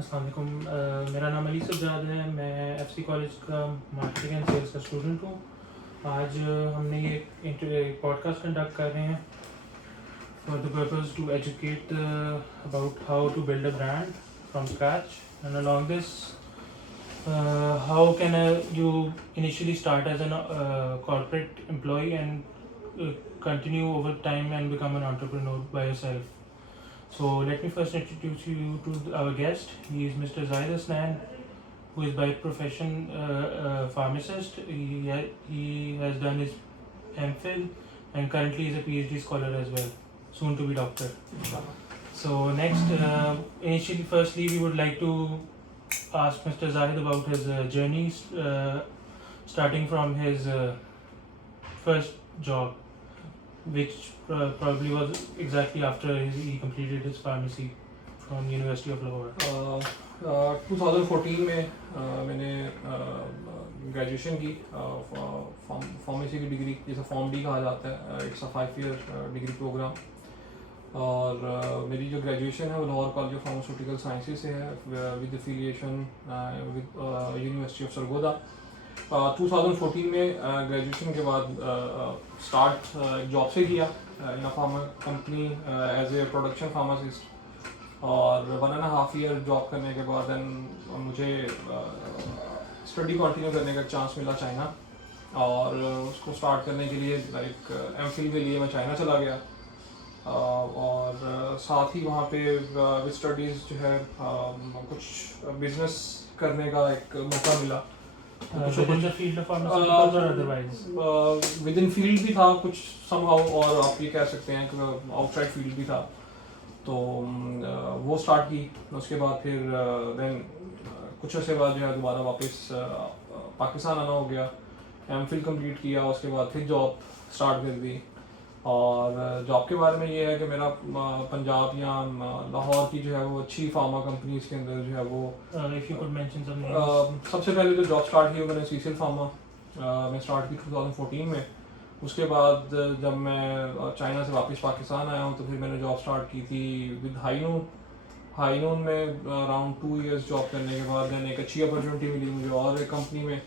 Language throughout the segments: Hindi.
अस्सलाम वालेकुम। मेरा नाम अली सज्जाद है। मैं एफसी कॉलेज का मार्केटिंग एंड सेल्स का स्टूडेंट हूँ। आज हमने ये पॉडकास्ट कंडक्ट कर रहे हैं for the purpose to educate about how to build a brand from scratch and along this how can you initially start as a corporate employee and continue over time and become an entrepreneur by yourself. So let me first introduce you to our guest. He is Mr. Zahid Asnan, who is by profession pharmacist. He has done his MPhil and currently is a PhD scholar as well, soon to be doctor. So next, firstly, we would like to ask Mr. Zahid about his journey, starting from his first job, which probably was exactly after he completed his pharmacy from University of Lahore. 2014 में मैंने ग्रेजुएशन की फार्मेसी की डिग्री, जिसे फॉर्म डी कहा जाता है। It's a 5 year degree program. और मेरी जो ग्रेजुएशन है वो Lahore college of pharmaceutical sciences से है, with affiliation with university of Sargodha. 2014 में ग्रेजुएशन के बाद स्टार्ट जॉब से किया in a pharma company as a production pharmacist. और 1.5 ईयर जॉब करने के बाद देन मुझे स्टडी कंटिन्यू करने का चांस मिला चाइना, और उसको स्टार्ट करने के लिए लाइक एमफिल के लिए मैं चाइना चला गया। और साथ ही वहाँ पे विद स्टडीज़ जो है कुछ बिजनेस करने का एक मौका मिला। Within the field of pharmaceuticals or otherwise? With in field भी था कुछ समहाउ, और आप ये कह सकते हैं कि आउटसाइड फील्ड भी था। तो वो स्टार्ट की। उसके बाद फिर देन कुछ अर्से बाद जो है दोबारा वापस पाकिस्तान आना हो गया। एमफिल कंप्लीट किया, उसके बाद फिर जॉब स्टार्ट कर दी। और जॉब के बारे में ये है कि मेरा पंजाब या लाहौर की जो है वो अच्छी फार्मा कंपनीज के अंदर जो है वो If you could mention some names. सबसे पहले जो जॉब स्टार्ट की वो मैंने सीसीएल फार्मा में स्टार्ट की 2014 में। उसके बाद जब मैं चाइना से वापस पाकिस्तान आया हूँ तो फिर मैंने जॉब स्टार्ट की थी विद हाईनून में अराउंड 2 इयर्स जॉब करने के बाद मैंने एक अच्छी अपॉर्चुनिटी मिली मुझे और एक कंपनी में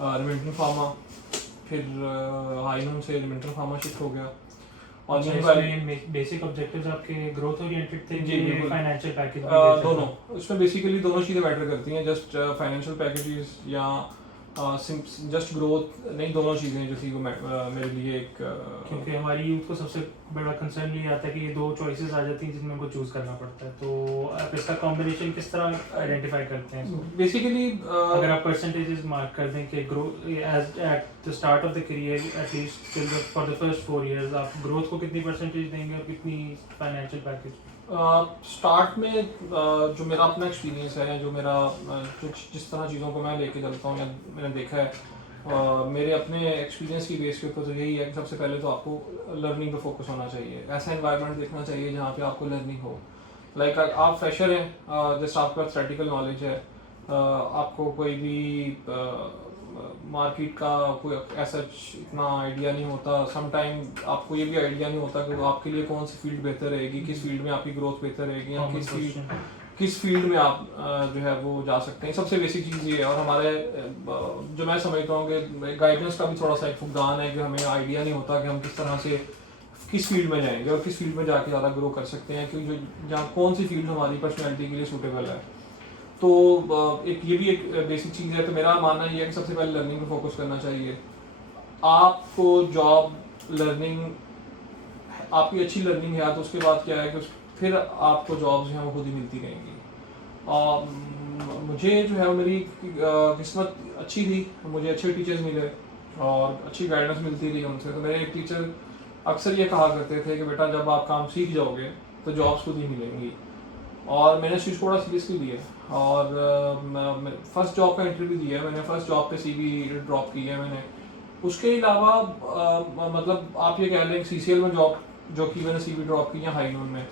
रिमिंटन फार्मा। फिर हाईनून से रिमिंटन फार्मा शिफ्ट हो गया। और इसमें बेसिक ऑब्जेक्टिव्स आपके ग्रोथ ओरिएंटेड थे जी, बिल्कुल। फाइनेंशियल पैकेज दोनों, उसमें बेसिकली दोनों चीज़ें मैटर करती हैं। जस्ट फाइनेंशियल पैकेजेस या जस्ट ग्रोथ नहीं, दोनों चीज़ें जो थी वो मेरे लिए एक क्योंकि हमारी यूथ को सबसे बड़ा कंसर्न ये आता है कि ये दो चॉइसेस आ जाती हैं जिसमें उनको चूज करना पड़ता है। तो आप इसका कॉम्बिनेशन किस तरह आइडेंटिफाई करते हैं? बेसिकली अगर आप परसेंटेजेस मार्क कर दें कि growth as at the start of the career at least for the first 4 years आप ग्रोथ को कितनी परसेंटेज देंगे और कितनी फाइनेंशियल पैकेज? स्टार्ट में जो मेरा अपना एक्सपीरियंस है, जो मेरा जिस तरह चीज़ों को मैं लेके चलता हूँ या मैंने देखा है मेरे अपने एक्सपीरियंस की बेस के ऊपर, तो यही है कि सबसे पहले तो आपको लर्निंग पे फोकस होना चाहिए। ऐसा एनवायरनमेंट देखना चाहिए जहाँ पे आपको लर्निंग हो। लाइक आप फ्रेशर हैं, जैसे आपका थ्योरेटिकल नॉलेज है, आपको कोई भी मार्केट का कोई ऐसा इतना आइडिया नहीं होता। समटाइम आपको ये भी आइडिया नहीं होता कि आपके लिए कौन सी फील्ड बेहतर रहेगी, किस फील्ड में आपकी ग्रोथ बेहतर रहेगी, या किस फील्ड में आप जो है वो जा सकते हैं। सबसे बेसिक चीज़ ये है। और हमारे जो मैं समझता हूँ कि गाइडेंस का भी थोड़ा सा एक फुकदान है कि हमें आइडिया नहीं होता कि हम किस तरह से किस फील्ड में जाएंगे और किस फील्ड में जाके ज़्यादा ग्रो कर सकते हैं, क्योंकि जो जहाँ कौन सी फील्ड हमारी पर्सनैलिटी के लिए सूटेबल है। तो एक ये भी एक बेसिक चीज़ है। तो मेरा मानना ये है कि सबसे पहले लर्निंग पर फोकस करना चाहिए। आपको जॉब लर्निंग, आपकी अच्छी लर्निंग है तो उसके बाद क्या है कि फिर आपको जॉब्स हैं वो खुद ही मिलती रहेंगी। और मुझे जो है मेरी किस्मत अच्छी थी, मुझे अच्छे टीचर्स मिले और अच्छी गाइडेंस मिलती रही उनसे। तो मेरे एक टीचर अक्सर ये कहा करते थे कि बेटा जब आप काम सीख जाओगे तो जॉब्स खुद ही मिलेंगी। और मैंने इस चीज़ को बड़ा सीरियसली लिया और फर्स्ट जॉब का इंटरव्यू दिया है मैंने। फर्स्ट जॉब पे सीवी ड्रॉप की है मैंने। उसके अलावा मतलब आप ये कह लें सीसीएल में जॉब जो कि मैंने सीवी ड्रॉप की है हाईनून में।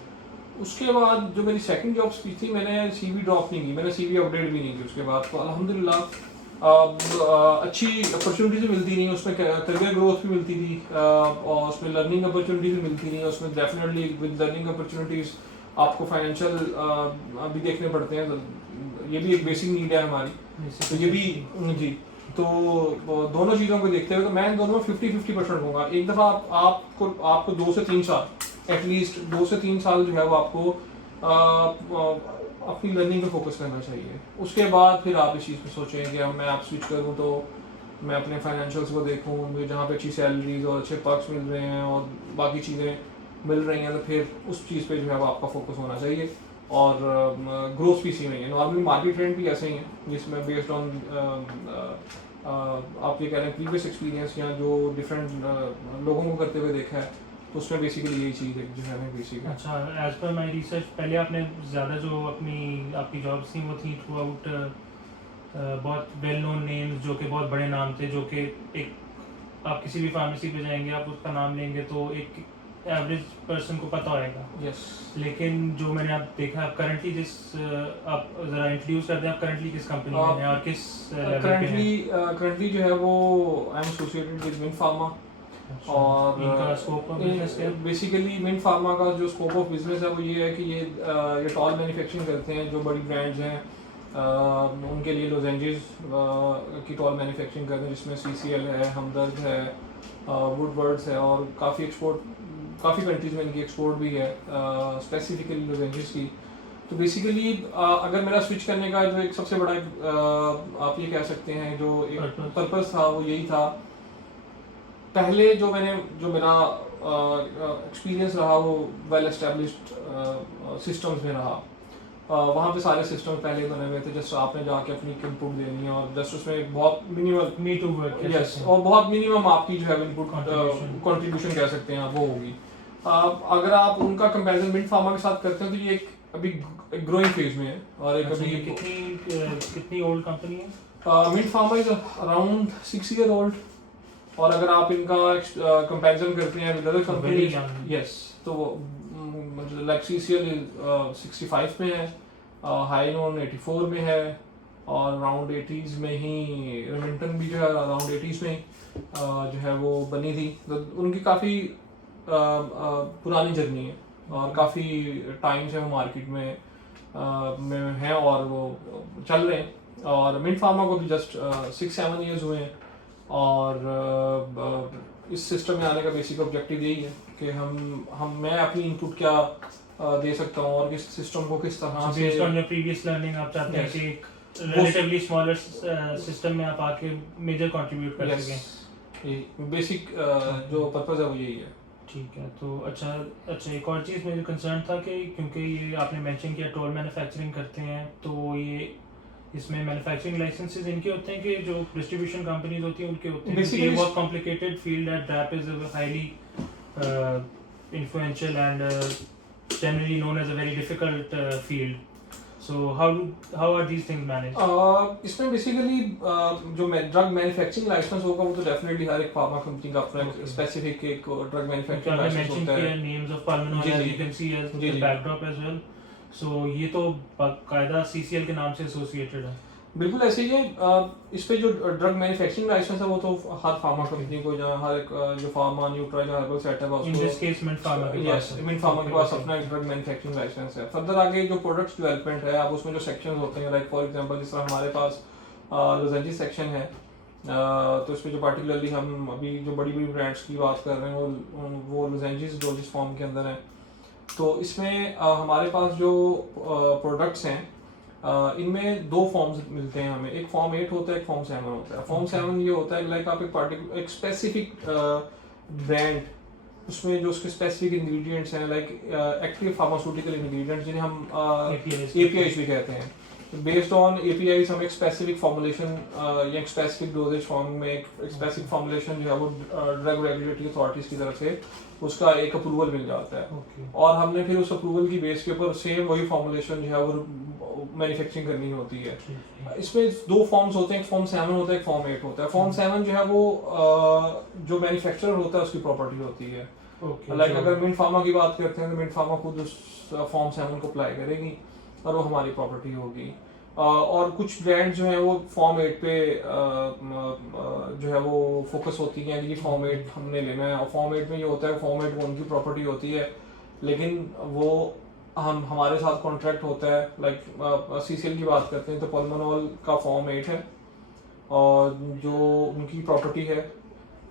उसके बाद जो मेरी सेकंड जॉब की थी मैंने सीवी ड्रॉप नहीं की, मैंने सीवी अपडेट भी नहीं की उसके बाद। तो अल्हम्दुलिल्लाह अच्छी अपॉर्चुनिटीज़ भी मिलती रही, उसमें करियर ग्रोथ भी मिलती थी और उसमें लर्निंग अपॉर्चुनिटीज़ भी मिलती रही। उसमें डेफिनेटली विद लर्निंग अपॉर्चुनिटीज़ आपको फाइनेंशियल भी देखने पड़ते हैं, तो ये भी एक बेसिक नीड है हमारी, तो ये भी जी। तो दोनों चीज़ों को देखते हुए तो मैं इन दोनों में 50-50% दूंगा। एक दफ़ा आपको 2 से 3 साल एटलीस्ट 2 से 3 साल जो है वो आपको अपनी लर्निंग पे फोकस करना चाहिए। उसके बाद फिर आप इस चीज़ पे सोचें कि अब मैं आप स्विच करूँ तो मैं अपने फाइनेंशियल्स को देखूँ, मुझे जहाँ पे अच्छी सैलरीज और अच्छे पर्क्स मिल रहे हैं और बाकी चीज़ें मिल रही हैं, तो फिर उस चीज़ पे जो है वो आपका फोकस होना चाहिए। और ग्रोथ भी इसी में है। नॉर्मली मार्केट ट्रेंड भी ऐसे ही है, जिसमें बेस्ड ऑन आप ये कह रहे हैं प्रीवियस एक्सपीरियंस या जो डिफरेंट लोगों को करते हुए देखा है, तो उसमें बेसिकली यही चीज़ है जो है हमें बेसिक। अच्छा, एज पर माई रिसर्च पहले आपने ज़्यादा जो आपकी जॉब्स थी वो थी थ्रू आउट बहुत वेल नोन नेम्स, जो कि बहुत बड़े नाम थे, जो कि एक आप किसी भी फार्मेसी पे जाएंगे आप उसका नाम लेंगे तो एक एवरेज पर्सन को पता होएगा। यस। लेकिन जो मैंने आप देखा, आप करंटली आप ज़रा इंट्रोड्यूस कर दें, आप करंटली किस कंपनी में हैं और किस लेवल पे हैं? करंटली जो है वो I am associated with Mint Pharma. अच्छा, और इनका स्कोप ऑफ बिजनेस क्या है? बेसिकली मिंट फार्मा का जो स्कोप ऑफ बिजनेस है वो ये है कि ये टॉल मैन्युफैक्चरिंग करते हैं। जो बड़ी ब्रांड्स हैं उनके लिए लोजेंजेस की टॉल मैन्युफैक्चरिंग करते हैं, जिसमें CCL है, हमदर्द है, वुडवर्ड्स है, और काफ़ी कंट्रीज में इनकी एक्सपोर्ट भी है, स्पेसिफिकली लोजेंजेस की। तो बेसिकली अगर मेरा स्विच करने का जो एक सबसे बड़ा आप ये कह सकते हैं जो एक पर्पस था वो यही था। पहले जो मेरा एक्सपीरियंस रहा वो वेल एस्टेब्लिश्ड सिस्टम्स में रहा। वहाँ पे सारे सिस्टम पहले बने हुए थे, जस्ट आपने जाके अपनी इनपुट देनी है और जस्ट उसमें बहुत minimal me too work, yes, और बहुत मिनिमम आपकी जो है इनपुट कंट्रीब्यूशन कह सकते हैं आप, वो होगी। अगर आप उनका कंपैरिजन मिंट फार्मा के साथ करते हैं तो ये एक अभी ग्रोइंग फेज में है। और एक अच्छा, अभी ये कितनी ओल्ड कंपनी है? Mint Pharma is around 6 year old। और अगर आप इनका कंपैरिजन करते हैं विद अदर कंपनीज, यस, तो मतलब लाइक CCL 65 में है, हाई नॉन 84 में है, और अराउंड 80s में ही रेमिंटन भी जो है अराउंड 80s में जो है वो बनी थी। तो उनकी काफ़ी पुरानी जर्नी है और काफ़ी टाइम से वो मार्केट में हैं और वो चल रहे हैं। और मिंट फार्मा को भी जस्ट 6-7 years हुए हैं। और इस सिस्टम में आने का बेसिक ऑब्जेक्टिव यही है कि मैं अपनी इनपुट क्या दे सकता हूँ और किस सिस्टम को किस तरह से based on your previous learning आप चाहते हैं कि एक रिलेटिवली स्मॉलर सिस्टम में आप आके मेजर कंट्रीब्यूट कर सकें। बेसिक जो पर्पस है वो यही है। ठीक है, तो अच्छा एक और चीज़ मुझे कंसर्न था कि क्योंकि ये आपने मेंशन किया टोल मैन्युफैक्चरिंग करते हैं, तो ये इसमें मैन्युफैक्चरिंग लाइसेंसेस इनके होते हैं कि जो डिस्ट्रीब्यूशन कंपनीज होती हैं उनके होते हैं? ये बहुत कॉम्प्लिकेटेड फील्ड है। DRAP is a highly influential and generally known as a very difficult field. So how are these things managed? इसमें बेसिकली जो ड्रग मैन्युफैक्चरिंग लाइसेंस होगा वो तो डेफिनेटली हर एक फार्मा कंपनी का अपना स्पेसिफिक एक ड्रग मैन्युफैक्चरिंग लाइसेंस होता है। Names of Palminon as you can see as the backdrop as well. So ये तो बाकायदा CCL के नाम से एसोसिएटेड है। बिल्कुल ऐसे ही है। इस पे जो ड्रग मैन्युफैक्चरिंग लाइसेंस है वो तो हर फार्मा कंपनी को, जहाँ हर एक जो फार्मा न्यूट्रा जो हर्बल सेटअप है उसको, in this case Mint Pharma के पास, मिंट फार्मा के पास अपना ड्रग मैन्युफैक्चरिंग लाइसेंस है। फर्दर आगे जो प्रोडक्ट्स डेवलपमेंट है, आप उसमें जो सेक्शंस होते हैं, लाइक फॉर एग्जांपल जिस तरह हमारे पास लोजेंजी सेक्शन है, तो इस पे जो पार्टिकुलरली हम अभी जो बड़ी बड़ी ब्रांड्स की बात कर रहे हैं वो लोजेंजीज डोजेस फॉर्म के अंदर है। तो इसमें हमारे पास जो प्रोडक्ट्स हैं इनमें 2 फॉर्म्स मिलते हैं हमें। एक फॉर्म 8 होता है, एक फॉर्म 7 होता है। फॉर्म 7 ये होता है लाइक आप एक स्पेसिफिक ब्रांड, उसमें जो उसके स्पेसिफिक इंग्रेडिएंट्स हैं, लाइक एक्टिव फार्मास्यूटिकल इंग्रेडिएंट्स जिन्हें हम APIs भी कहते हैं। बेस्ड ऑन APIs हम एक स्पेसिफिक फॉर्मुलेशन या एक स्पेसिफिक डोजेज फॉर्म में एक स्पेसिफिक फॉर्मुलेशन जो है वो ड्रग रेगुलेटरी अथॉरिटीज की तरफ से उसका एक अप्रूवल मिल जाता है। और हमने फिर उस अप्रूवल की बेस के ऊपर सेम वही फॉर्मुलेशन जो है वो मैन्युफैक्चरिंग करनी होती है। इसमें 2 फॉर्म्स होते हैं, एक फॉर्म 7 होता है, एक फॉर्म 8 होता है। फॉर्म 7 जो है वो जो मैन्युफैक्चरर होता है उसकी प्रॉपर्टी होती है। लाइक अगर मिंट फार्मा की बात करते हैं तो मिंट फार्मा खुद उस फॉर्म 7 को अप्लाई करेगी और वो हमारी प्रॉपर्टी होगी। और कुछ ब्रांड जो हैं वो फॉर्म 8 पे जो है वो फोकस होती हैं कि फॉर्म 8 हमने लेना है। और फॉर्म 8 में ये होता है, फॉर्म 8 वो उनकी प्रॉपर्टी होती है, लेकिन वो हमारे साथ कॉन्ट्रैक्ट होता है, लाइक CCL की बात करते हैं तो पल्मोनॉल का फॉर्म 8 है और जो उनकी प्रॉपर्टी है,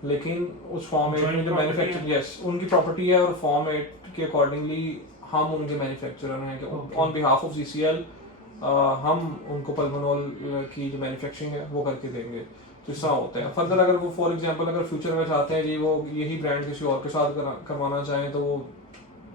लेकिन उस फॉर्म 8 में जो मैन्युफैक्चर, यस उनकी प्रॉपर्टी है और फॉर्म 8 के अकॉर्डिंगली हम उनके मैन्युफैक्चरर हैं ऑन बिहाफ ऑफ CCL। हम उनको पल्मोनॉल की जो मैन्युफैक्चरिंग है वो करके देंगे। तो इस तरह होता है। फर्दर अगर वो फॉर एग्जांपल अगर फ्यूचर में चाहते हैं जी वो यही ब्रांड किसी और के साथ करवाना चाहें तो वो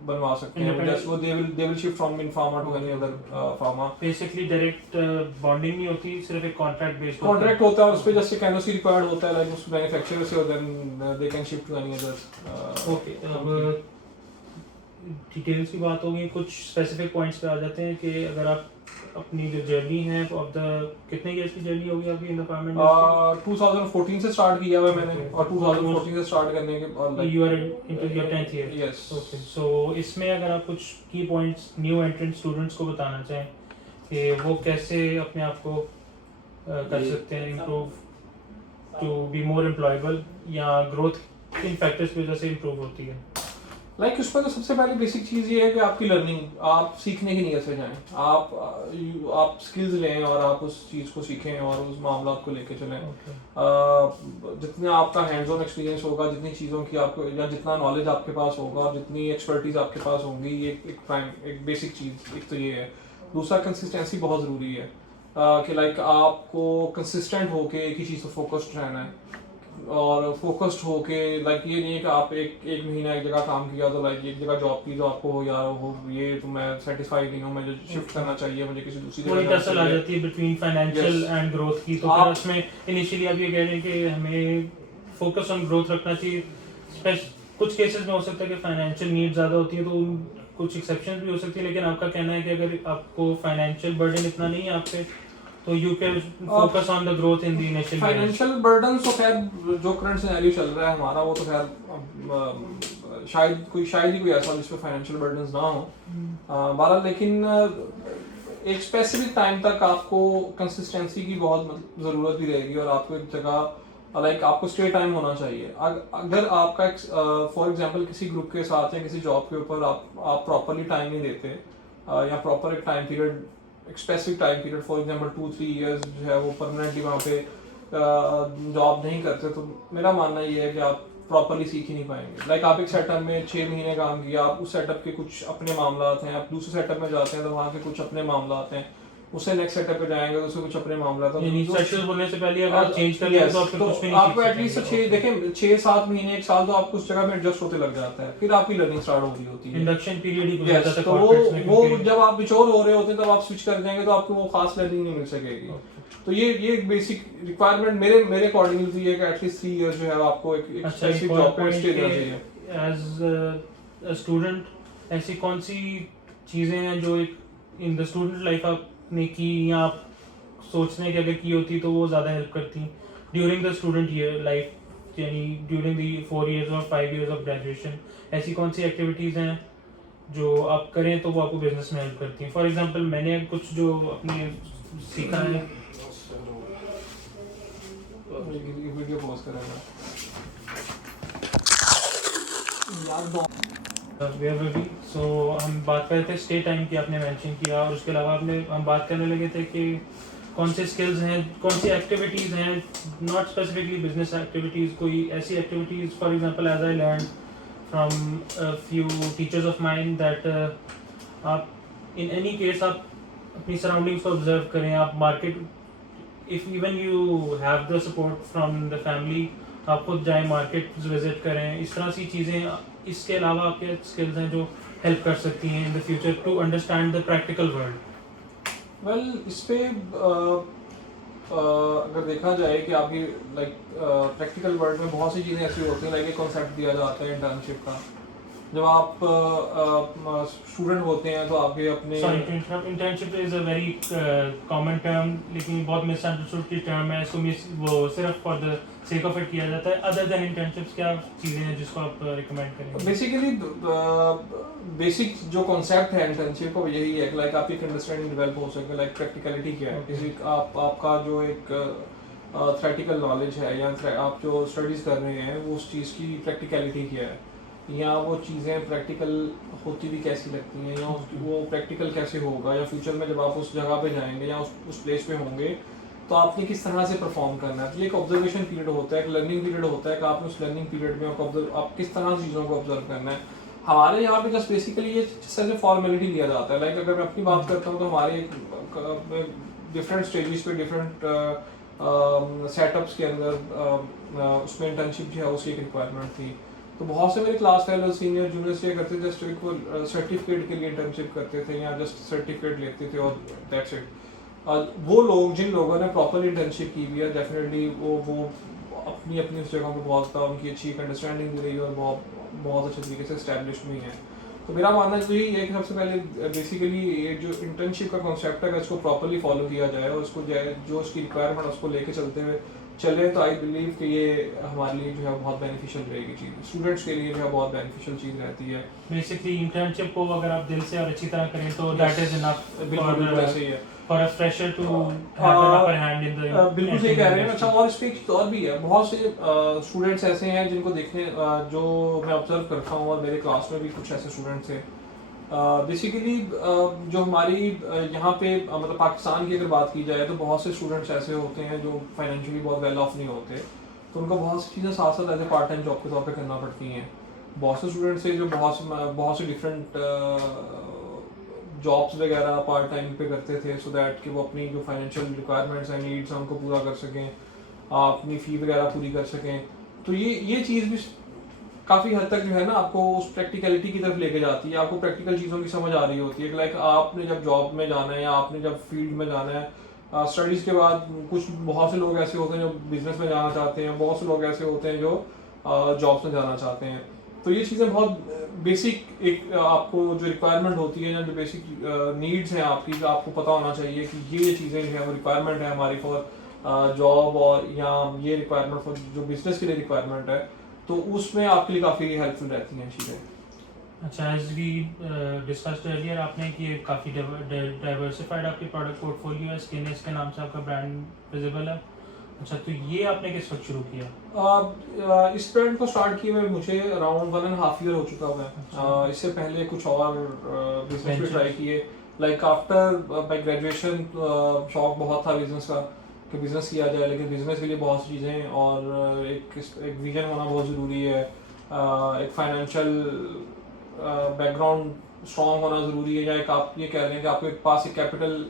बनवा सकते हैं। जस्ट वो they will shift from in pharma to any other pharma. Basically direct bonding नहीं होती, सिर्फ एक कॉन्ट्रैक्ट बेस्ड कॉन्ट्रैक्ट होता है, उस पे जस्ट एक एनओसी रिक्वायर्ड होता है लाइक उस मैन्युफैक्चरर से, और then they can shift to any other. Okay, अब डिटेल्स की बात होगी, कुछ स्पेसिफिक पॉइंट्स पे आ जाते हैं कि अगर आप अपनी जो जर्नी है ऑफ द कितने इयर्स की जर्नी होगी आपकी इन द फार्मा इंडस्ट्री? 2014 से स्टार्ट किया हुआ मैंने Okay. और 2014 से स्टार्ट करने के बाद you are into your 10th year. Yes. Okay, so इसमें अगर आप कुछ की पॉइंट्स न्यू एंट्रेंट स्टूडेंट्स को बताना चाहें कि वो कैसे अपने आप को कर सकते हैं improve to be more employable, या ग्रोथ किन फैक्टर्स की वजह से इम्प्रूव होती है? लाइक उसमें तो सबसे पहली बेसिक चीज़ ये है कि आपकी लर्निंग, आप सीखने की नीयत से जाएं, आप स्किल्स लें और आप उस चीज़ को सीखें और उस मामला को लेके चलें। जितना आपका हैंड्स ऑन एक्सपीरियंस होगा, जितनी चीज़ों की आपको या जितना नॉलेज आपके पास होगा और जितनी एक्सपर्टीज आपके पास होंगी, ये एक बेसिक चीज़ एक तो ये है। दूसरा कंसिस्टेंसी बहुत ज़रूरी है कि लाइक आपको कंसिस्टेंट होके एक ही चीज़ पर फोकस्ड रहना है और फोकस्ड होके लाइक ये नहीं है कि आप एक महीना एक जगह काम किया तो लाइक एक जगह जॉब की तो आपको हो यार हो ये तो मैं सेटिस्फाइड नहीं हूँ, मुझे शिफ्ट करना चाहिए, मुझे किसी दूसरी वही जगह टसल आ जाती है बिटवीन फाइनेंशियल एंड ग्रोथ की। तो फिर उसमें इनिशियली आप ये कह रहे हैं कि हमें फोकस ऑन ग्रोथ रखना चाहिए। कुछ केसेस में हो सकता है कि फाइनेंशियल नीड ज़्यादा होती है तो कुछ एक्सेप्शंस भी हो सकती है, लेकिन आपका कहना है कि अगर आपको फाइनेंशियल बर्डन इतना नहीं है आप पे तो you can focus on the growth in the initial financial burden. तो खैर जो करंट सिनेरियो चल रहा है हमारा वो तो खैर शायद ही कोई ऐसा जिसमें फाइनेंशियल बर्डन्स ना हो बहरहाल, लेकिन एक स्पेसिफिक टाइम तक आपको कंसिस्टेंसी की बहुत ज़रूरत भी रहेगी और आपको एक जगह लाइक आपको स्टे टाइम होना चाहिए। अगर आपका फॉर एग्जांपल किसी ग्रुप के साथ या किसी जॉब के ऊपर आप प्रॉपरली टाइम नहीं देते या प्रॉपर एक टाइम पीरियड, एक specific time period for example 2-3 years जो है वो परमानेंटली वहाँ पे जॉब नहीं करते, तो मेरा मानना ये है कि आप प्रॉपरली सीख ही नहीं पाएंगे। लाइक आप एक सेटअप में 6 महीने काम किया, आप उस सेटअप के कुछ अपने मामला आते हैं, आप दूसरे सेटअप में जाते हैं तो वहाँ के कुछ अपने मामला आते हैं, उससे नेक्स्ट सेटअप पे जाएंगे तो उसके कुछ अपने मामला आते हैं। सेटल होने से पहले अगर आप चेंज कर लें तो आप कुछ भी नहीं आपको एटलीस्ट 6-7 महीने 1 साल तो आपको उस जगह में एडजस्ट होते लग जाता है, फिर आपकी लर्निंग स्टार्ट हो रही होती है। इंडक्शन पीरियड ही गुजरता yes, था तो वो जब आप मैच्योर हो रहे होते हैं तब आप स्विच कर जाएंगे तो आपको वो खास लर्निंग नहीं मिल सकेगी। तो ये बेसिक रिक्वायरमेंट मेरे अकॉर्डिंग तो ये है कि एटलीस्ट 3 इयर्स जो है आपको एक स्पेसिफिक जॉब पे स्टे करना चाहिए। एज अ स्टूडेंट ऐसी कौन सी चीज़ें हैं जो एक इन द स्टूडेंट लाइफ आपने की या आप सोचने की अगर की होती तो वो ज़्यादा हेल्प करती during the student year life, यानी ड्यूरिंग द 4 इयर्स और 5 इयर्स ऑफ ग्रेजुएशन? ऐसी कौन सी एक्टिविटीज़ हैं जो आप करें तो वो आपको बिजनेस में हेल्प करती हैं? फॉर एग्जांपल मैंने कुछ जो अपने सीखा है, वीडियो पॉज करेगा सो हम बात कर रहे थे स्टे टाइम की, आपने मेंशन किया, और उसके अलावा हम बात करने लगे थे कि कौन से स्किल्स हैं, कौन सी एक्टिविटीज़ हैं, नॉट स्पेसिफिकली बिजनेस एक्टिविटीज़, कोई ऐसी activities for example as I learn from few teachers of mind that आप इन एनी केस आप अपनी सराउंडिंग्स को ऑब्जर्व करें, आप market if even you have the support from the family आप खुद जाएँ मार्केट विजिट करें, इस तरह सी चीज़ें। इसके अलावा आपके स्किल्स हैं जो हेल्प कर सकती हैं in the future to understand the practical world? Well इस पे अगर देखा जाए कि आपकी लाइक प्रैक्टिकल वर्ल्ड में बहुत सी चीज़ें ऐसी होती हैं, लाइक एक कॉन्सेप्ट दिया जाता है इंटर्नशिप का। जब आप स्टूडेंट होते हैं तो आपके अपने internship is a very common term, लेकिन बहुत मिसअंडरस्टूड टर्म है, इसको वो सिर्फ for the sake of it किया जाता है। अदर देन इंटर्नशिप्स क्या चीज़ें हैं जिसको आप रिकमेंड करेंगे? बेसिकली बेसिक जो कॉन्सेप्ट है इंटर्नशिप का यही है, लाइक आपकी एक अंडरस्टैंडिंग डेवलप हो सके, लाइक प्रैक्टिकलिटी क्या है, किसी आपका जो एक थ्योरेटिकल नॉलेज है या आप जो स्टडीज़ कर रहे हैं वो उस चीज़ की प्रैक्टिकलिटी क्या है। या वो चीज़ें प्रैक्टिकल होती भी कैसी लगती हैं, या वो प्रैक्टिकल कैसे होगा, या फ्यूचर में जब आप उस जगह पे जाएंगे या उस प्लेस पे होंगे तो आपने किस तरह से परफॉर्म करना है। तो ये एक ऑब्जर्वेशन पीरियड होता है, एक लर्निंग पीरियड होता है कि आपने उस लर्निंग पीरियड में आप किस तरह से चीज़ों को ऑब्जर्व करना है। हमारे यहाँ पे जस्ट बेसिकली ये जैसे फॉर्मेलिटी लिया जाता है। लाइक अगर मैं अपनी बात करता हूँ तो हमारे डिफरेंट स्टेजेस पे डिफरेंट सेटअप्स के अंदर उसमें इंटर्नशिप जो है उसकी एक रिक्वायरमेंट थी। तो बहुत से मेरे क्लास फेलो सीनियर जूनियर्स ये करते थे, जस्ट वो सर्टिफिकेट के लिए इंटर्नशिप करते थे या जस्ट सर्टिफिकेट लेते थे और दैट्स इट। वो लोग जिन लोगों ने प्रॉपर इंटर्नशिप की हुई है डेफिनेटली वो अपनी अपनी उस जगह पर बहुत उनकी अच्छी एक अंडरस्टैंडिंग भी रही है और बहुत अच्छे तरीके से इस्टेब्लिश भी है। तो मेरा मानना है यही है कि सबसे पहले बेसिकली ये जो इंटर्नशिप का कॉन्सेप्ट है इसको प्रॉपर्ली फॉलो किया जाए और उसको जो उसकी रिक्वायरमेंट उसको लेके चले तो आई बिलीव कि ये हमारे लिए जो है बहुत बेनिफिशियल रहेगी चीज़, स्टूडेंट्स के लिए जो है बहुत बेनिफिशियल चीज़ रहती है। बेसिकली इंटर्नशिप को अगर आप दिल से और अच्छी तरह करें तो दैट इज इनफ बिल्कुल ऐसे ही है for a fresher to have an upper hand in the बिल्कुल सही कह रहे हैं। अच्छा, और इस पे एक चीज़ और भी है, बहुत से स्टूडेंट्स ऐसे हैं जिनको देखने जो मैं ऑब्जर्व करता हूँ और मेरे क्लास में भी कुछ ऐसे स्टूडेंट्स थे। बेसिकली जो हमारी यहाँ पे मतलब पाकिस्तान की अगर बात की जाए तो बहुत से स्टूडेंट्स ऐसे होते हैं जो फाइनेंशियली बहुत वेल ऑफ नहीं होते, तो उनको बहुत सी चीज़ें साथ साथ as a part time job के तौर पे करना पड़ती हैं। बहुत से स्टूडेंट्स हैं जो बहुत से डिफरेंट जॉब्स वगैरह पार्ट टाइम पे करते थे सो दैट कि वो अपनी जो फाइनेंशियल रिक्वायरमेंट्स हैं, नीड्स हैं, उनको पूरा कर सकें, अपनी फ़ी वगैरह पूरी कर सकें। तो ये चीज़ भी काफ़ी हद तक जो है ना आपको उस प्रैक्टिकलिटी की तरफ लेके जाती है, आपको प्रैक्टिकल चीज़ों की समझ आ रही होती है कि लाइक आपने जब जॉब में जाना है या आपने जब फील्ड में जाना है, स्टडीज़ के बाद बहुत से लोग ऐसे होते हैं जो बिजनेस में जाना चाहते हैं, बहुत से लोग ऐसे होते हैं जो जॉब्स में जाना चाहते हैं। तो ये चीज़ें बहुत बेसिक एक आपको जो रिक्वायरमेंट होती है या जो बेसिक नीड्स हैं आपकी, जो आपको पता होना चाहिए कि ये चीज़ें जो है वो रिक्वायरमेंट है हमारी फॉर जॉब और या ये रिक्वायरमेंट फॉर जो बिजनेस के लिए रिक्वायरमेंट है, तो उसमें आपके लिए काफ़ी हेल्पफुल रहती हैं चीज़ें। अच्छा, एज वी डिस्कस्ड अर्लियर आपने कि काफ़ी डाइवर्सिफाइड आपकी प्रोडक्ट पोर्टफोलियो है, स्किनेस के नाम से आपका ब्रांड विजिबल है। अच्छा, तो ये आपने किस वक्त शुरू किया? इस ब्रांड को स्टार्ट किए हुए मुझे अराउंड 1.5 ईयर हो चुका हुआ है। इससे पहले कुछ और बिजनेस भी ट्राई किए। लाइक आफ्टर माई ग्रेजुएशन शौक बहुत था बिजनेस का कि बिजनेस किया जाए, लेकिन बिजनेस के लिए बहुत सी चीज़ें और एक विजन होना बहुत ज़रूरी है, एक फाइनेंशियल बैकग्राउंड स्ट्रॉन्ग होना ज़रूरी है, या एक आप ये कह रहे हैं कि आपके पास एक कैपिटल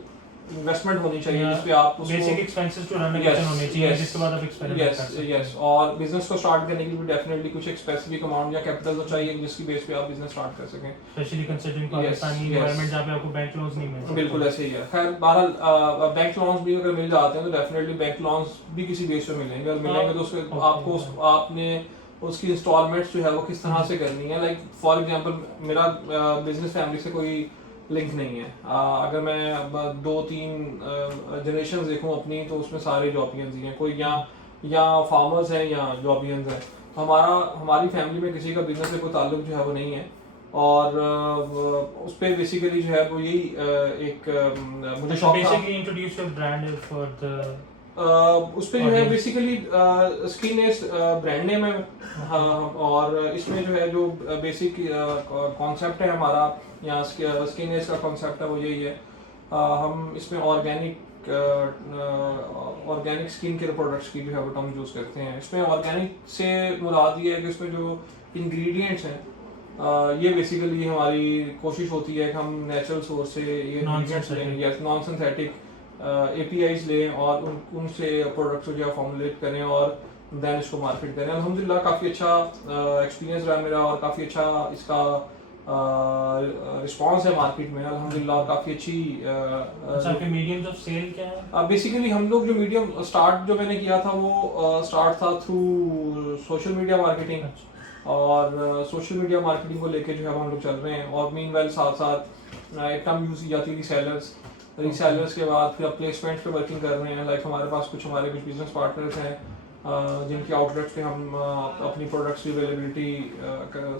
इन्वेस्टमेंट होनी चाहिए जिस पे आप उसको basic expenses to run a kitchen होने चाहिए जिसके बाद आप एक्सपेरिमेंट कर सकते हैं। यस, और बिजनेस को स्टार्ट करने के लिए डेफिनेटली कुछ एक स्पेसिफिक अमाउंट या कैपिटल तो चाहिए जिसकी बेस पे आप बिजनेस स्टार्ट कर सकें, स्पेशली कंसीडरिंग पाकिस्तानी एनवायरनमेंट जहाँ पे आपको बैंक लोन्स नहीं मिलते। बिल्कुल ऐसे ही है। खैर बहरहाल बैंक लोन्स भी अगर मिल जाते हैं तो डेफिनेटली बैंक लोन्स भी किसी बेस पे मिलेंगे, और मिलेंगे तो उसके आपको आपने उसकी इंस्टॉलमेंट्स जो है वो किस तरह से करनी है। लाइक फॉर एग्जांपल मेरा बिजनेस फैमिली से कोई लिंक नहीं है, अगर मैं 2-3 जनरेशन देखूं अपनी तो उसमें सारे जॉबियंस ही हैं, कोई या फार्मर्स हैं या जॉबियंस हैं। तो हमारी फैमिली में किसी का बिजनेस से कोई ताल्लुक जो है वो नहीं है, और उस पर बेसिकली जो है वो यही एक मुझे शौक था। Basically introduce your brand for the उस पर जो है बेसिकली स्किनेस ब्रांड नेम है, और इसमें जो है जो बेसिक कॉन्सेप्ट है हमारा या स्किनेस का कॉन्सेप्ट है वो यही है। हम इसमें ऑर्गेनिक स्किन केयर प्रोडक्ट्स की जो है वो टर्म यूज़ करते हैं। इसमें ऑर्गेनिक से मुराद ये है कि इसमें जो इंग्रेडिएंट्स हैं ये बेसिकली हमारी कोशिश होती है कि हम नेचुरल सोर्स से ये इंग्रेडिएंट्स लें या नॉन सिंथेटिक APIs लें और उनसे प्रोडक्ट्स को जो है फॉर्मुलेट करें और देन इसको मार्केट करें। अल्हम्दुलिल्लाह काफ़ी अच्छा एक्सपीरियंस रहा मेरा और काफ़ी अच्छा इसका रिस्पांस है मार्केट में अल्हम्दुलिल्लाह, काफ़ी अच्छी। आपके मीडियम्स ऑफ सेल क्या है? बेसिकली हम लोग जो मीडियम स्टार्ट जो मैंने किया था वो स्टार्ट था थ्रू सोशल मीडिया मार्केटिंग, और सोशल मीडिया मार्केटिंग को लेके जो है हम लोग चल रहे हैं। और मीनवाइल साथ साथ एक टर्म यूज़ की जाती है रीसेलर्स के बाद फिर प्लेसमेंट्स पे वर्किंग कर रहे हैं। लाइक हमारे कुछ बिजनेस पार्टनर्स हैं जिनके आउटलेट्स पे हम अपनी प्रोडक्ट्स की अवेलेबिलिटी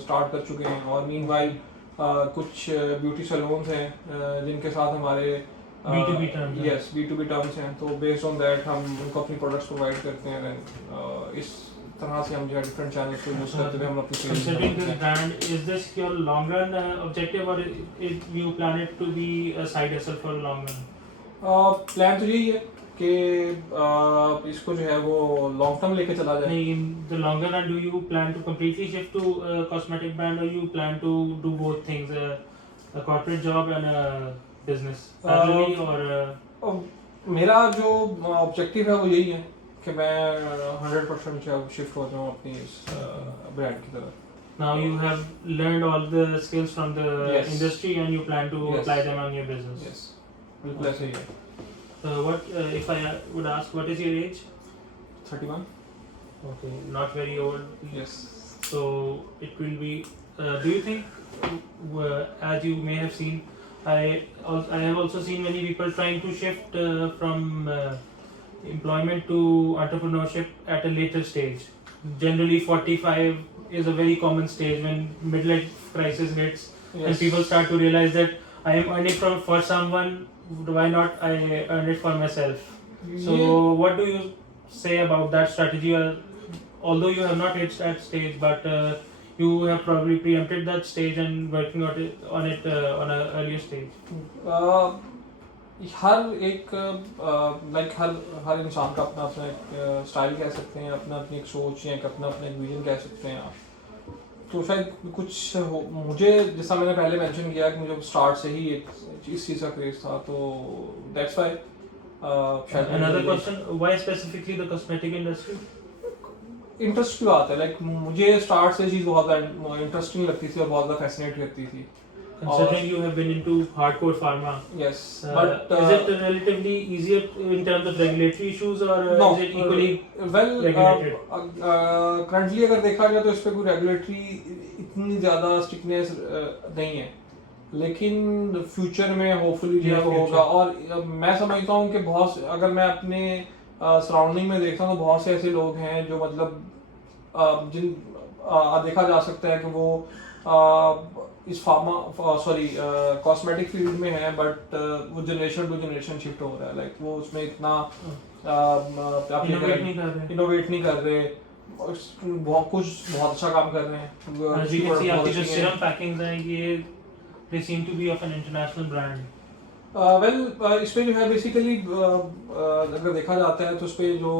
स्टार्ट कर चुके हैं, और मीनवाइल कुछ ब्यूटी सैलून्स हैं जिनके साथ हमारे B2B टर्म्स हैं। तो बेस्ड ऑन दैट हम उनको अपनी प्रोडक्ट्स प्रोवाइड करते हैं। इस तरह से हम जो है डिफरेंट चैनल्स को यूज़ करते हुए हम अपनी sales Considering करते this हैं। brand, is this your long run objective or if you plan it to be a side hustle for long run? Plan तो यही है कि इसको जो है वो लॉन्ग टर्म लेके चला जाए। In the longer run, do you plan to completely shift to a cosmetic brand or you plan to do both things, a corporate job and a business parallelly or मेरा जो ऑब्जेक्टिव है वो यही है कि मैं 100% जो शिफ्ट हो जाऊँ अपनी इस ब्रांड की तरफ। now you have learned all the skills from the Yes. industry and you plan to Yes. apply them on your business? Yes, बिल्कुल ऐसे ही है। What if I would ask, what is your age? 31। Okay, not very old. Yes. So it will be. Do you think, as you may have seen, I have also seen many people trying to shift from employment to entrepreneurship at a later stage. Generally, 45 is a very common stage when midlife crisis hits, and people start to realize that I am earning for someone. Why not I earn it for myself? So, what do you say about that strategy? Although you have not reached that stage, but you have probably preempted that stage and working on it on an earlier stage. हर एक लाइक हर इंसान का अपना अपना एक स्टाइल कह सकते हैं, अपना अपनी एक सोच या अपना अपना एक विजन कह सकते हैं आप। तो शायद कुछ मुझे, जैसा मैंने पहले मेंशन किया कि मुझे स्टार्ट से ही इस चीज़ का क्रेज था, तो दैट्स व्हाई शायद। Another question: why specifically the cosmetic industry? Interest की बात है, लाइक मुझे स्टार्ट से चीज़ बहुत इंटरेस्टिंग लगती थी और बहुत ज़्यादा फैसिनेट करती थी। Considering you have been into hardcore pharma, Yes, but is it relatively easier in terms of regulatory issues or no, is it equally well regulated? currently अगर देखा जाए तो इस पे कोई रेगुलेटरी इतनी ज़्यादा स्ट्रिक्टनेस नहीं है, लेकिन फ्यूचर में होपफुली जो है वो होगा। और मैं समझता हूँ कि बहुत, अगर मैं अपने सराउंडिंग में देखता हूँ तो बहुत से ऐसे लोग हैं जो मतलब जिन देखा जा सकता है कि वो इस कॉस्मेटिक फील्ड में है, बट वो जनरेशन टू जनरेशन शिफ्ट हो रहा है। लाइक वो उसमें इतना इनोवेट नहीं कर रहे, बहुत अच्छा काम कर रहे हैं। As you can see, आपकी जो serum packings हैं ये they seem to be of an international brand. इस पे जो है बेसिकली अगर देखा जाता है तो इस पे जो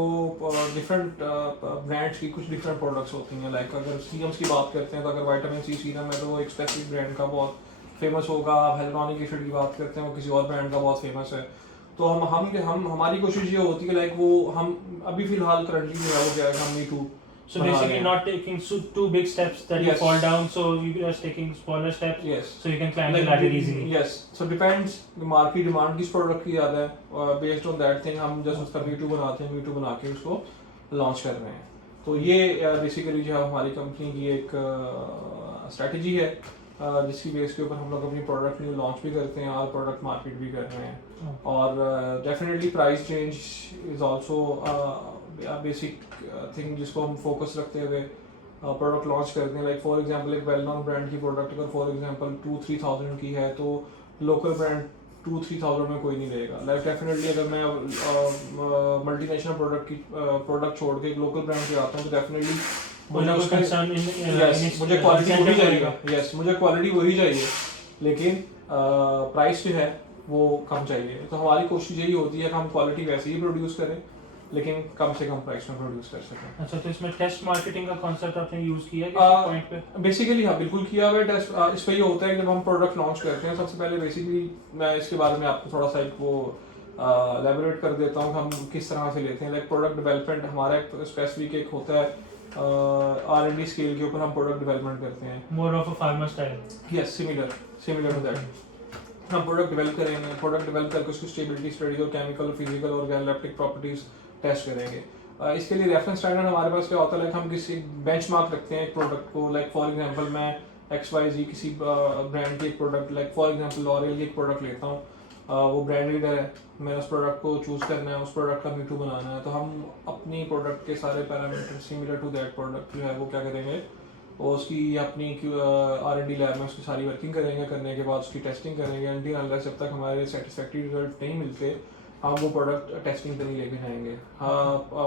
डिफरेंट ब्रांड्स की कुछ डिफरेंट प्रोडक्ट्स होती हैं। लाइक अगर सीरम्स की बात करते हैं तो अगर विटामिन सी सीरम है तो वो एक स्पेसिफिक ब्रांड का बहुत फेमस होगा। हाइलुरोनिक एसिड की बात करते हैं वो किसी और ब्रांड का बहुत फेमस है। तो हम हमारी कोशिश ये होती है लाइक वो हम अभी फिलहाल करंटली जो है वो क्या है, हम me too. So basically not taking too big steps that you fall down, so you are just taking smaller steps, yes, so you can climb the ladder easily. Yes, so depends market demand किस प्रोडक्ट की ज़्यादा है, और बेस्ड ऑन दैट थिंग हम जस्ट उसका V2 बनाते हैं, V2 बना के उसको लॉन्च कर रहे हैं। तो ये बेसिकली जो है हमारी कंपनी की एक स्ट्रेटजी है जिसकी बेस के ऊपर हम लोग अपनी प्रोडक्ट न्यू लॉन्च भी करते हैं और प्रोडक्ट मार्केट भी कर रहे हैं। और definitely price range is also basic thing जिसको हम फोकस रखते हुए प्रोडक्ट लॉन्च करते हैं। लाइक फॉर एग्जांपल एक वेल नोन ब्रांड की प्रोडक्ट अगर फॉर एग्जांपल 2-3,000 की है तो लोकल ब्रांड 2-3,000 में कोई नहीं देगा। लाइक डेफिनेटली अगर मैं मल्टीनेशनल प्रोडक्ट छोड़ के एक लोकल ब्रांड पे आता हूँ तो डेफिनेटली मुझे क्वालिटी वही चाहिए। यस, मुझे क्वालिटी वही चाहिए, लेकिन प्राइस जो है वो कम चाहिए। तो हमारी कोशिश यही होती है कि हम क्वालिटी वैसे ही प्रोड्यूस करें लेकिन कम से कम प्राइस में प्रोड्यूस कर सकें। अच्छा, तो इसमें टेस्ट मार्केटिंग का कॉन्सेप्ट आपने यूज किया किसी पॉइंट पे? बेसिकली हाँ, बिल्कुल किया हुआ है टेस्ट। इस पे ये होता है कि जब हम प्रोडक्ट लॉन्च करते हैं सबसे पहले बेसिकली मैं इसके बारे में आपको थोड़ा सा एक वो एलैबोरेट कर देता हूँ हम किस तरह से लेते हैं। लाइक प्रोडक्ट डेवलपमेंट हमारा एक स्पेसिफिक एक होता है, R&D स्केल के ऊपर हम प्रोडक्ट डेवलपमेंट करते हैं। More of a pharma style. Yes, similar to that. हम प्रोडक्ट डेवलप करेंगे, प्रोडक्ट डेवलप करके उसकी स्टेबिलिटी स्टडी और केमिकल, फिजिकल और ऑर्गेनोलेप्टिक प्रॉपर्टीज टेस्ट करेंगे। इसके लिए रेफरेंस स्टैंडर्ड हमारे पास क्या होता है, लाइक हम किसी बेंचमार्क रखते हैं एक प्रोडक्ट को। लाइक फॉर एग्जांपल मैं XYZ किसी ब्रांड की एक product, like for example L'Oréal की एक प्रोडक्ट लेता हूँ, वो ब्रांड लीडर है, मैंने उस प्रोडक्ट को चूज़ करना है, उस प्रोडक्ट का Me Too बनाना है, तो हम अपनी प्रोडक्ट के सारे parameter similar to that product जो है वो क्या करेंगे, वो उसकी अपनी R&D लैब में उसकी सारी वर्किंग करेंगे। करने के बाद उसकी टेस्टिंग करेंगे। अनटिल अनलेस जब तक हमारे सेटिस्फैक्टरी रिजल्ट नहीं मिलते हम वो प्रोडक्ट टेस्टिंग पे नहीं लेके जाएंगे।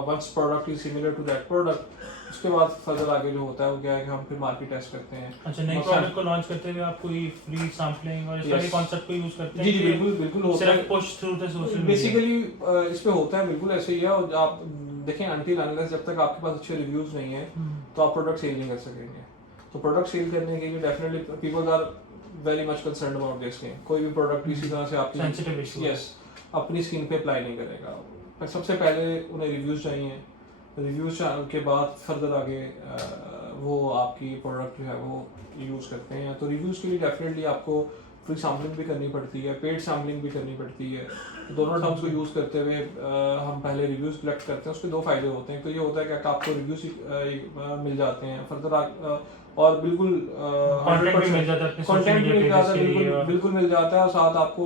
Once product is similar to that product, उसके बाद फर्दर आगे जो होता है वो क्या है कि हम फिर मार्केट टेस्ट करते हैं। अच्छा, नई प्रोडक्ट को लॉन्च करते हुए आप कोई फ्री सैम्पलिंग और इस तरह के कॉन्सेप्ट को यूज करते हैं? जी बिल्कुल बिल्कुल होता है, सिर्फ push through the social media. Basically इस पे होता है बिल्कुल ऐसे ही है। और आप देखें अनटिल अनलेस जब तक आपके पास अच्छे रिव्यूज नहीं है तो आप प्रोडक्ट सेल नहीं कर सकेंगे। तो प्रोडक्ट सेल करने के लिए definitely people are very much concerned about this thing. कोई भी प्रोडक्ट इसी तरह से आपकी सेंसिटिव इशू यस अपनी स्किन पे अप्लाई नहीं करेगा। पर सबसे पहले उन्हें रिव्यूज चाहिए, रिव्यूज के बाद फर्दर आगे वो आपकी प्रोडक्ट जो है वो यूज़ करते हैं। तो रिव्यूज़ के लिए डेफिनेटली आपको फ्री सैम्पलिंग भी करनी पड़ती है, पेड सैम्पलिंग भी करनी पड़ती है। दोनों टर्म्स को यूज़ करते हुए हम पहले रिव्यूज़ कलेक्ट करते हैं। उसके दो फायदे होते हैं। तो ये होता है कि आपको रिव्यूज़ मिल जाते हैं फर्दर और बिल्कुल कंटेंट भी मिल जाता है, कंटेंट भी मिल जाता है, बिल्कुल मिल जाता है। और साथ आपको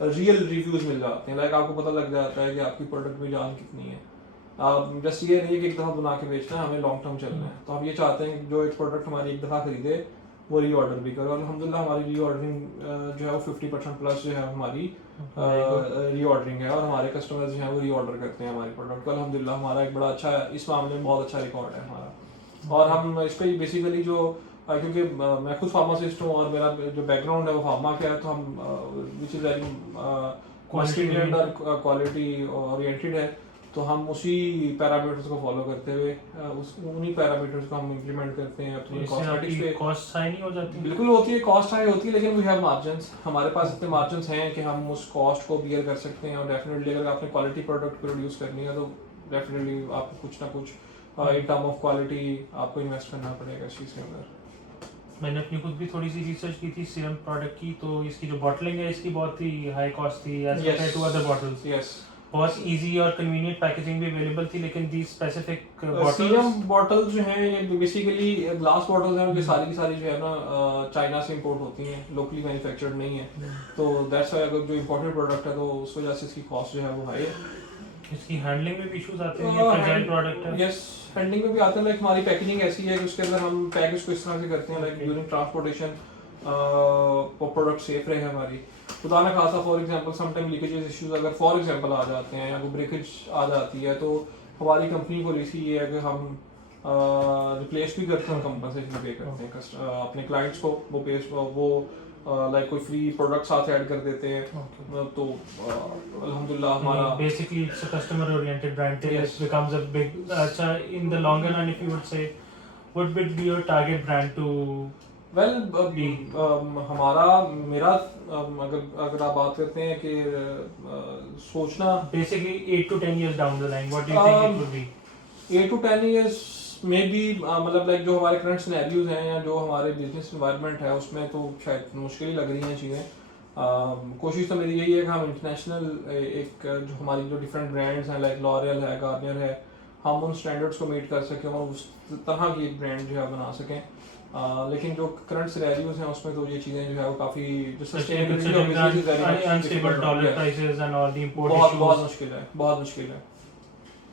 रियल रिव्यूज़ मिल जाते हैं। लाइक आपको पता लग जाता है कि आपकी प्रोडक्ट में जान कितनी है। जस्ट ये नहीं है कि एक दफ़ा बना के बेचना है, हमें लॉन्ग टर्म चलना है। तो हम ये चाहते हैं कि जो एक प्रोडक्ट हमारी एक दफ़ा खरीदे वो रीऑर्डर भी करे। और अल्हम्दुलिल्लाह हमारी रीऑर्डरिंग जो है वो 50% प्लस जो है हमारी रीऑर्डरिंग है। और हमारे कस्टमर्स जो है वो रीऑर्डर करते हैं हमारी प्रोडक्ट को। अल्हम्दुलिल्लाह हमारा एक बड़ा अच्छा इस मामले में बहुत अच्छा रिकॉर्ड है हमारा। और हम इस पर बेसिकली जो क्योंकि मैं खुद फार्मासिस्ट हूँ और मेरा जो बैकग्राउंड है वो फार्मा का है, तो हम which is very quality oriented है। तो हम उसी पैरामीटर्स को फॉलो करते हुए उन्हीं पैरामीटर्स को हम इम्प्लीमेंट करते हैं अपनी कॉस्मेटिक्स पे। कॉस्ट हाई नहीं हो जाती? बिल्कुल होती है, कॉस्ट हाई होती है, लेकिन वी हैव मार्जिन्स। हमारे पास इतने मार्जिन्स हैं कि हम उस कॉस्ट को बियर कर सकते हैं। और डेफिनेटली अगर आपने क्वालिटी प्रोडक्ट प्रोड्यूस करनी है तो डेफिनेटली आपको कुछ ना कुछ इन टर्म ऑफ क्वालिटी आपको इन्वेस्ट करना पड़ेगा इस चीज़ के अंदर। मैंने अपनी खुद भी थोड़ी सी रिसर्च की थी सीरम प्रोडक्ट की, तो इसकी जो बॉटलिंग है इसकी बहुत ही हाई कॉस्ट थी as compare to other bottles. Yes, बहुत इजी और कन्वीनियंट पैकेजिंग भी अवेलेबल थी, लेकिन दी स्पेसिफिक सीरम बॉटल्स जो हैं ये बेसिकली ग्लास बॉटल्स हैं। उनकी सारी की सारी जो है ना चाइना से इंपोर्ट होती हैं, लोकली मैन्युफैक्चर्ड नहीं है। तो दैट्स व्हाई अगर जो इंपोर्टेड प्रोडक्ट है तो उस वजह से इसकी कॉस्ट जो है वो हाई है। इसकी हैंडलिंग में भी इश्यूज आते हैं, ये फ्रेजाइल प्रोडक्ट है। यस, हैंडलिंग में भी आते हैं। लाइक हमारी पैकेजिंग ऐसी है कि उसके अंदर हम पैक इसको इस तरह से करते हैं like during transportation product safe रहे हमारी। खुदा ना खासा for example some time leakages issues अगर फॉर एग्जांपल आ जाते हैं या कोई ब्रेकेज आ जाती है तो हमारी कंपनी पॉलिसी ये है कि हम रिप्लेस भी करते हैं, कंपनसेशन पे करते हैं अपने क्लाइंट्स को। वो लाइक कोई फ्री प्रोडक्ट साथ ऐड कर देते हैं। तो अल्हम्दुलिल्लाह हमारा basically it's a customer oriented brand thing. It becomes a big अच्छा in the longer run if you would say what would be your target brand to well हमारा मेरा अगर आप बात करते हैं कि सोचना basically 8 to 10 years down the line, what do you think it would be? 8 to 10 years में भी मतलब लाइक जो हमारे करंट सिनेरियोज हैं या जो हमारे बिजनेस एनवायरनमेंट है उसमें तो शायद मुश्किल ही लग रही हैं चीज़ें। कोशिश तो मेरी यही है कि हम इंटरनेशनल एक जो हमारी जो डिफरेंट ब्रांड्स हैं लाइक लॉरियल है, गार्नियर है, हम उन स्टैंडर्ड्स को मीट कर सकें और उस तरह की एक ब्रांड जो है बना सकें। लेकिन जो करंट सिनेरियोज हैं उसमें तो ये चीज़ें जो है वो काफ़ी जो sustainability unstable dollar prices and all the import बहुत मुश्किल है, बहुत मुश्किल है।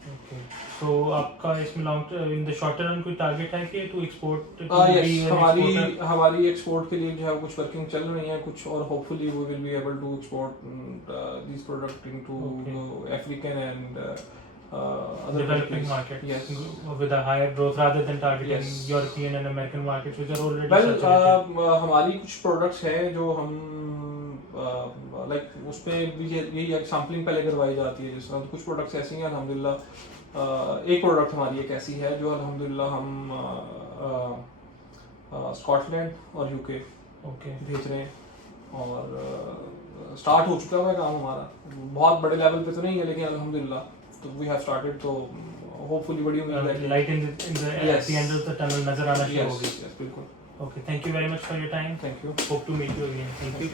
ओके, तो आपका इसमें long in the short run कोई टारगेट है कि टू एक्सपोर्ट? यस, हमारी एक्सपोर्ट के लिए जो है कुछ वर्किंग चल रही है कुछ, और hopefully we will be able to export this product into African and other developing markets. Yes, with a higher growth rather than targeting European and American markets which are already saturated. हमारी कुछ प्रोडक्ट्स हैं जो हम लाइक उसमें भी यही एक सैम्पलिंग पहले करवाई जाती है। जिस तरह कुछ प्रोडक्ट्स ऐसी हैं अल्हम्दुलिल्लाह। एक प्रोडक्ट हमारी एक ऐसी है जो अल्हम्दुलिल्लाह हम स्कॉटलैंड और यूके भेज रहे हैं और स्टार्ट हो चुका है काम हमारा। बहुत बड़े लेवल पे तो नहीं है लेकिन अल्हम्दुलिल्लाह तो वी हैव स्टार्टेड। तो होपफुली बड़ी उम्मीद है light in the at the end of the tunnel नजर आना शुरू होगी। यस बिल्कुल। Okay, thank you very much for your time. Thank you, hope to meet you again. Thank you.